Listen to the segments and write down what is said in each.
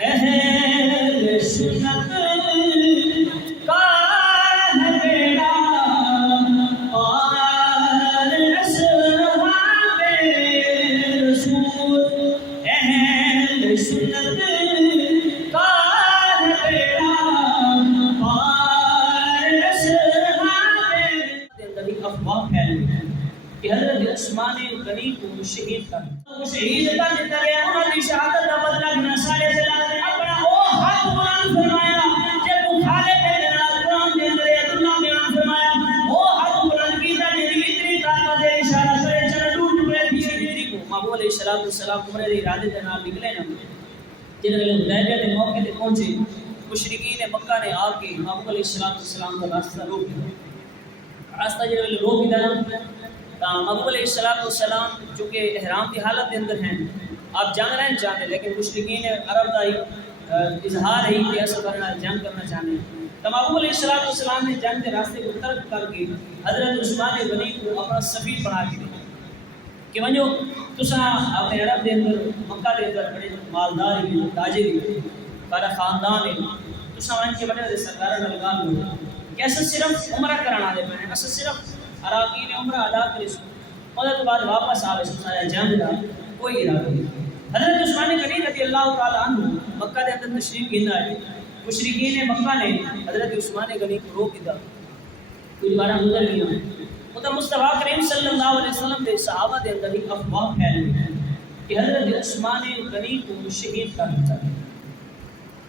اہل سنت کا ہے بیڑا اور اصحاب رسول، اہل سنت کا ہے بیڑا اور اصحاب افواہ پھیلی کہ حضرت عثمان غنی کو شہید کر شہید کر دیتا گیا، انہوں نے شہادت کا بدلہ گنا سارے سلام نے اپنا وہ ہاتھ بلند فرمایا جب وہ کھالے پہ جناب قرآن دے اندر اللہ بیان فرمایا وہ ہاتھ بلند کیتا جنہی اتنی طاقت ہے اشارہ کرے چلے ڈوٹ پڑے تھی کو محبوب علیہ السلام عمرے دی ارادے کے نام نکلے نا جنہوں نے حدیبیہ کے موقع تے پہنچے مشرکین مکہ نے آ کے محبوب علیہ السلام کا راستہ روک دیا، راستہ جو روک دیا محبوب علیہ السلام چونکہ احرام کی حالت کے اندر ہیں، آپ جنگ رہے چاہتے لیکن مشرکین عرب کا اظہار ہے کہ ایسا کرنا جنگ کرنا چاہتے ہیں، تو محبوب علیہ السلام نے جنگ کے راستے کو ترک کر کے حضرت عثمان غنی کو اپنا سفیر بنا کے دیا کہ ونجو تسا اپنے عرب کے اندر مکہ کے اندر بڑے مالدار ہیں تاجر ہیں بڑا خاندان ہے، تسا ون کے بڑے سرکار لگا لو کہ ایسا صرف عمرہ کرانا دے پڑے، ایسا صرف عراقین عمرہ ادا کرے سو اور تو بعد واپس آوے سارا جنگ دا کوئی ارادہ نہیں۔ حضرت عثمان غنی رضی اللہ تعالی عنہ مکہ کے اندر تشریف گیندا ہے، مشرکین مکہ نے حضرت عثمان غنی کو روک دیا، کچھ بارہ گزر گیا، وہ تو مصطفیٰ کریم صلی اللہ علیہ وسلم کے صحابہ کے اندر ایک افواہ پھیل گئی کہ حضرت عثمان غنی کو شہید کر دیا۔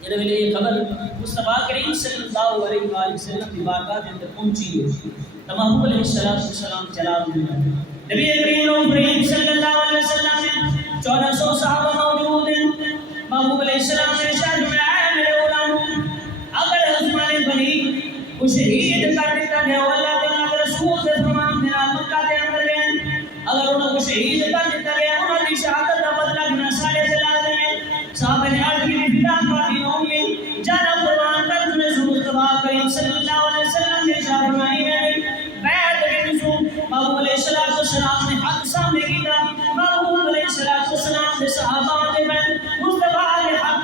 جب یہ خبر مصطفیٰ کریم صلی اللہ علیہ وآلہ وسلم کی بارگاہ کے اندر پہنچی ہے تو محبوب علیہ السلام جلال دیا، نبی کریم صلی اللہ علیہ وسلم نے 1400 صحابہ موجود ہیں، محبوب علیہ السلام نے ارشاد فرمایا میرے غلام اگر عثمان غنی کو شہید کر دیتا گیا اللہ کے رسول سے فرمان میرا مکہ کے اندر گئے، اگر انہوں کو شہید کر دیتا گیا انہوں نے شہادت کا بدلہ گنا سارے سے لا دیں، صحابہ نے عرض کی فدا پاتی ہوں گے جانا قربان کر تمہیں مصطفیٰ کریم صلی اللہ علیہ وسلم نے ارشاد فرمائی ہے بیعت محبوب علیہ السلام نے حق سامنے کیتا، محبوب علیہ السلام نے صحابہ نے مصطفیٰ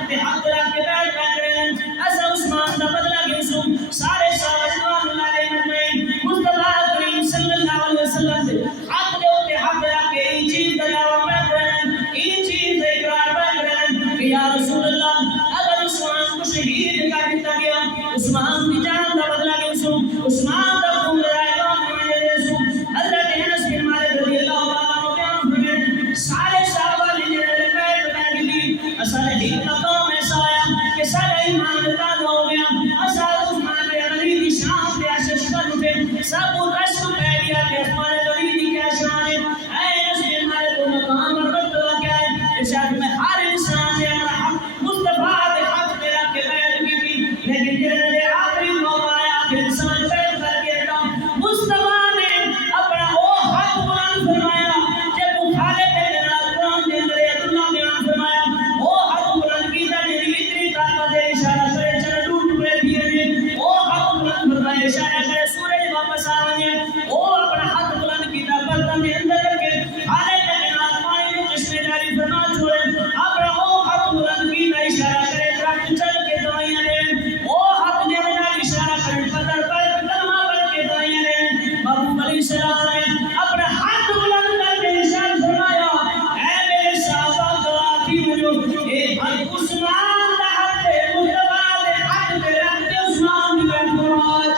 نے حق رکھ کے بیعت کریں ایسا عثمان دا بدلہ گیسو سارے صحابہ اللہ علیہ مجمعین مصطفیٰ کریم صلی اللہ علیہ وسلم سے حق دے ہوتے حق رکھ کے این چیز کا دعویٰ بیعت کریں، این چیز کا اقرار بیعت کریں کہ یا رسول اللہ اگر عثمان کو شہید کر دیتا گیا عثمان کی جان دا بدلہ گیسو عثمان دا خون رائے سارے صحابہ نے جنہوں نے بیعت کی اصل ہی مقام ایسا آیا کہ سارا ایمان تازہ ہو گیا، اصل عثمان غنی کی شان پہ آشش کر اٹھے، سب کو رشک پہ گیا کہ عثمان غنی کی کیا شان ہے، اے نسل ہمارے کو مقام اور مرتبہ کیا ہے، ارشاد میں ہر انسان نے اپنا حق مصطفیٰ کے حق میں رکھ کے بیعت کی تھی، لیکن جنہوں نے آخری موقع آیا کہ انسان بیعت کر کے تھا مصطفیٰ نے اپنا وہ حق بلند فرمایا جب وہ کھالے پہ اشارہ کرے سورج واپس آوے وہ اپنا ہاتھ بلند کیتا برتن کے اندر کر کے آلے کائنات پانی میں چشمے جاری فرما چھوڑے اپنا وہ ہاتھ بلند کیتا اشارہ کرے درخت چل کے دوائیاں دے وہ ہاتھ نے بنا اشارہ کرے پتھر پر کلمہ پڑھ کے دوائیاں دے محبوب علیہ السلام نے اپنا ہاتھ بلند کر کے ارشاد فرمایا اے میرے صحابہ گواہی ہو اے حق عثمان دا حق ہے مصطفیٰ دے حق پہ رکھ کے عثمان کی بیعت فرمایا،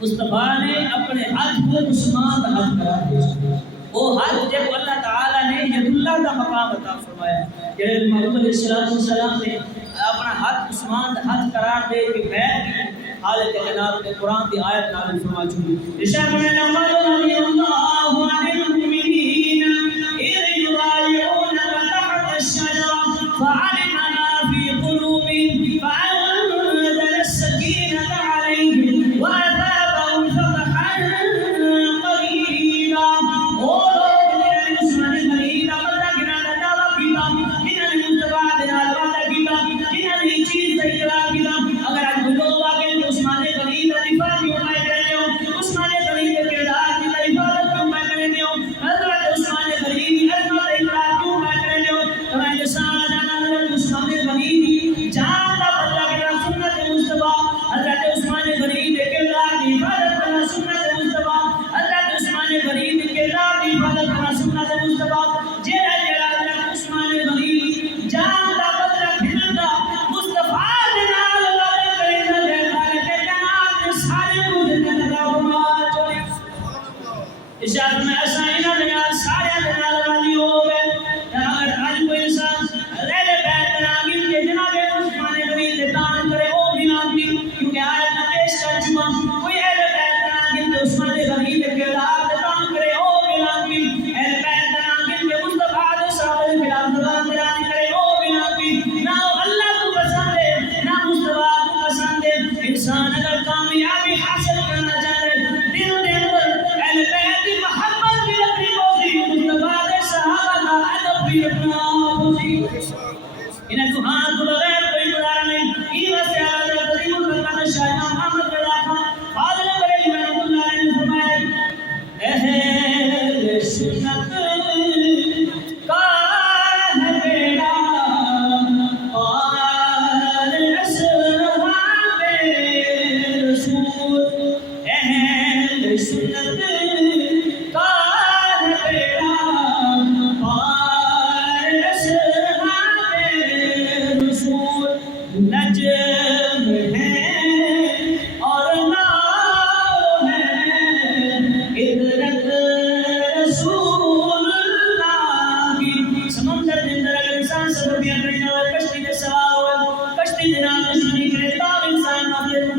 مصطفیٰ نے اپنے حق کو عثمان کا حق قرار دیا، وہ حق جب اللہ تعالیٰ نے ید اللہ کا مقام عطا فرمایا کہ محمد علیہ السلام نے اپنا حق عثمان کا حق قرار دے کے بیعت کی حالت جناب نے قرآن کی آیت نازل فرما چکی، ارشاد میں لقد رضی اللہ عن المؤمنین اذ یبایعونک تحت الشجرۃ فعلم ما فی قلوبہم فأنزل السکینۃ علیہم وأثابهم فتحا قریبا، وہ لوگ جنہوں نے عثمان غنی کا بدلہ گرانے کا دعویٰ کیا، جنہوں نے مصطفیٰ کے نال وعدہ کیا، جنہوں نے چیز کا اقرار کیا، اگر آج وہ لوگ واقعی عثمان غنی کا دفاع کیوں نہ کرتے ہو، عثمان غنی کے کردار کی حفاظت کیوں نہ کرتے ہو، انہیں تو ہاتھ بغیر کوئی گزارا نہیں یہ واسطے آلہ قدیم الفرقان شاہ امام محمد رضا خان فاضل بریلوی رحمۃ اللہ علیہ نے فرمایا اہل سنت کا ہے بیڑا اور اصحاب رسول اہل سنت کا ہے بیڑا اور اصحاب رسول نجم ہے اور ناؤ ہے ادرک رسول اللہ کی سمندر کے اندر اگر انسان سفر بھی اپنی کشتی کے سوار ہوا کشتی جناب دشمنی کرے تاب انسان مغلب